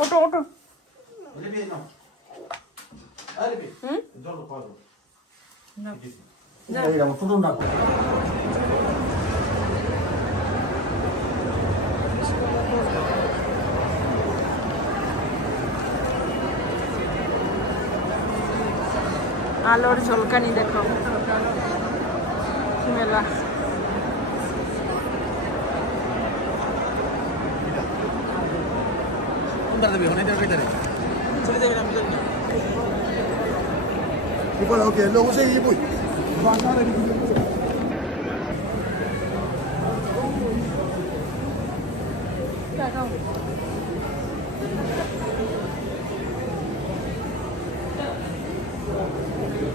ওটো ওটো আলোর ঝলকানি দেখো মেলা 오케이, 너 옷에 입고.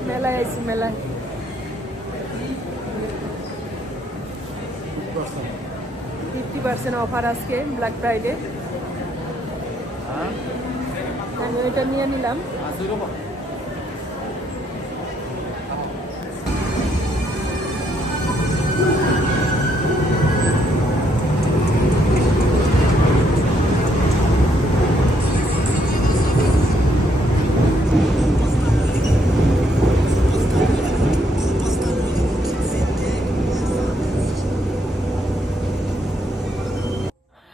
মেলায় আইছি মেলায় 50% অফার আজকে ব্ল্যাক ফ্রাইডে আমি এটা নিয়ে নিলাম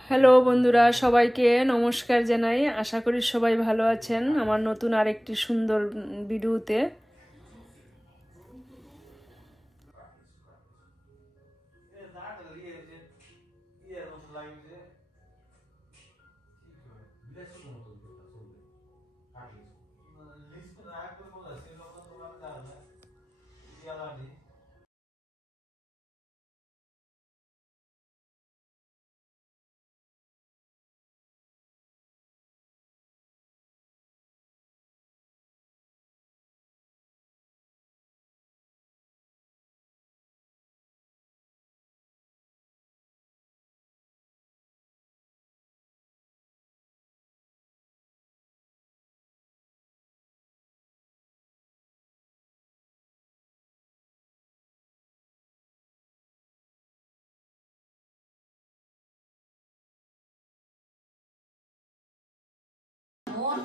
হ্যালো বন্ধুরা সবাইকে নমস্কার জানাই আশা করি সবাই ভালো আছেন আমার নতুন আরেকটি সুন্দর ভিডিওতে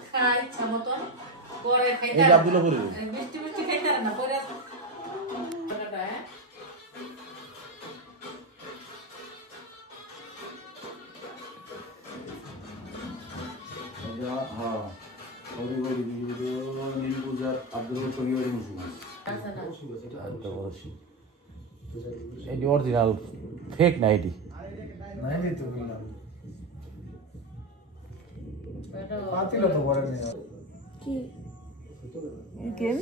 খাই ইচ্ছা মতন পরে খাইতে এই আব্দুল্লাহ পরে মিষ্টি মিষ্টি খাইতে না পরে হ্যাঁ ওই ওই নীলপূজা আব্দুল্লাহ পরিবারের মুসলমান এটা বলছি এটি অরিজিনাল ফেক না এটি নাই তো বললাম পাতিলা তো করে না কি গেম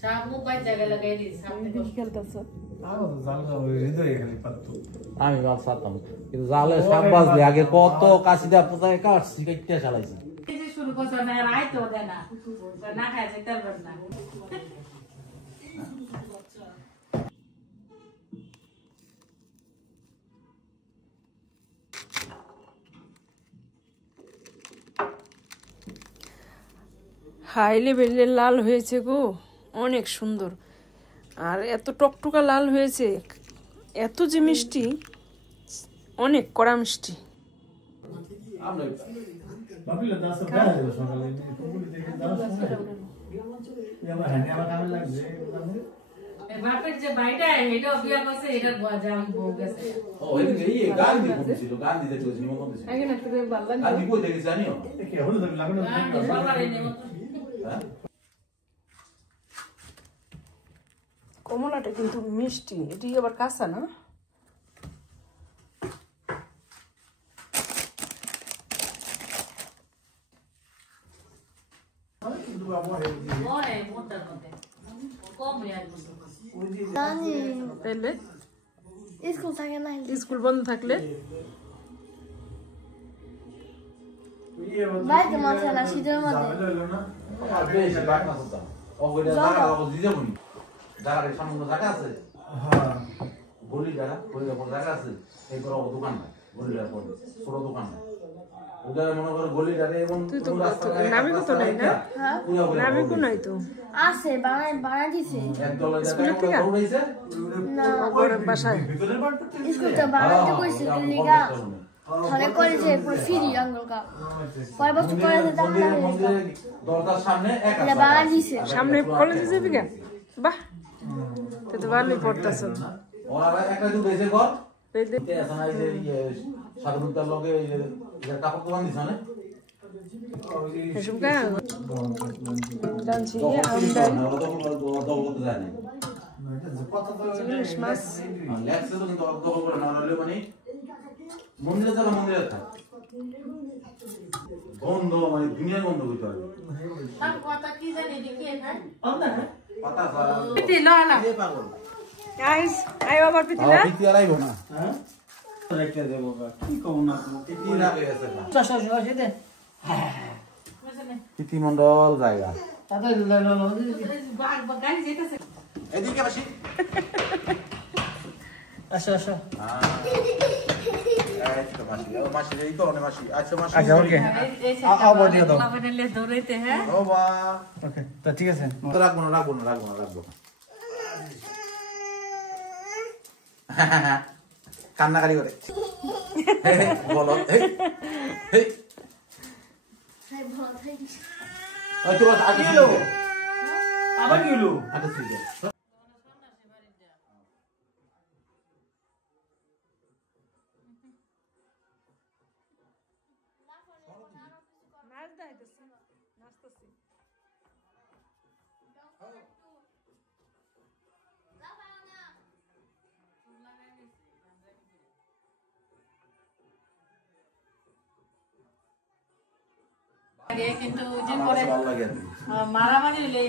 সব মোবাইল জায়গা লাগাই দিই সামনে খেলতেছ আরো তো জাল না হৃদয় খালি পাত্ত আমি বাদ সারতাম কিন্তু জালে সাপ বাজলে আগে কত কাশিদা পোতায় কাটছি কেটে চালাইছি এই যে শুরু করছ না রাই তো দেয় না না খায় যেতে পারবে না হাই লেভেলের লাল হয়েছে গো অনেক সুন্দর আর এত টকটকা লাল হয়েছে এত যে মিষ্টি অনেক কড়া মিষ্টি বাবিলা দাস ভাই সকালে পুকুরে দেখে দাস আমার হানি আমার কামে লাগছে এ বাপের যে বাইটা এটা বিয়া করছে এটা জাম বউ গেছে ও এই গান্ধী বলছিল গান্ধী দেখতে নিমন্ত্রণ দিছিল আগে না করে ভালো লাগে গান্ধী কই দেখেছ জানিও দেখে হলো তো লাগানো সবার এই নিমন্ত্রণ কমলাটা কিন্তু মিষ্টি এটি আবার কাঁচা না ওরে মোটার মধ্যে কম রিয়াল তাহলে স্কুল থাকে না স্কুল বন্ধ থাকলে বাড়িতে মাছ না শীতের মধ্যে বেশ বাট না হতো ও কইরা জায়গা বাবু দিতে বনি জায়গার সামনে জায়গা আছে হ্যাঁ গলি জায়গা গলির পর জায়গা আছে এই করে দোকান না গলির পর ছোট দোকান না ওদের মনে করে গলিটারে এবং তুই তো নামই কত নাই না নামই কো নাই তো আছে বানাই দিছে স্কুলের থেকে না বড় বাসায় ভিতরের বাড়িতে স্কুলটা বানাইতে কইছে লিগা তাহলে করেছে পুরো ফ্রি আঙ্গুলকা কয় বছর করেছে তাহলে দরজার সামনে এক এটা বানাই দিছে সামনে কলেজে যাবি কেন? বাহ, তুই তো ভালোই পড়তেছ। ওরা একটা দুধ এসে কর এই দেখ, এখন এই যে সাধারণতার লগে এই যে কাপড় দোকান দিছ না এসব কেন জানছি দখল করতে যায় না ইলিশ মাছ। লেগসে তো কিন্তু দখল করে না হলে মানে মন্দিরে যাবে মন্দিরে থাক গন্ধ মানে দুনিয়া গন্ধ হইতে হবে তার কথা কি জানি দেখি হ্যাঁ পাতা পিতি ল না এ পাগল গাইস, আই আবার পিতি না। পিতি আলাইব না হ্যাঁ একটা দেবো কি কম না পিতি লাগে আছে না চাষা সেটা পিতি মন্ডল জায়গা তাতে গাড়ি যেতেছে এদিকে বসি আসো আসো এই তো মাসি ও মাসি এই তো অনেক মাসি আচ্ছা মাসি আচ্ছা ওকে এই আবার দিয়ে দাও। লাভানে ধরেতে হ্যাঁ ও বা ওকে তা ঠিক আছে রাখবো না রাখবো না রাখবো না রাখবো না কান্নাকারি করে বলো এই এই ওই তো আগে ছিল আবার কি হলো আগে ছিল মাছ দাইতেছি, নাচতেছি। কিন্তু যে করে ভালো লাগে মারামারি হলে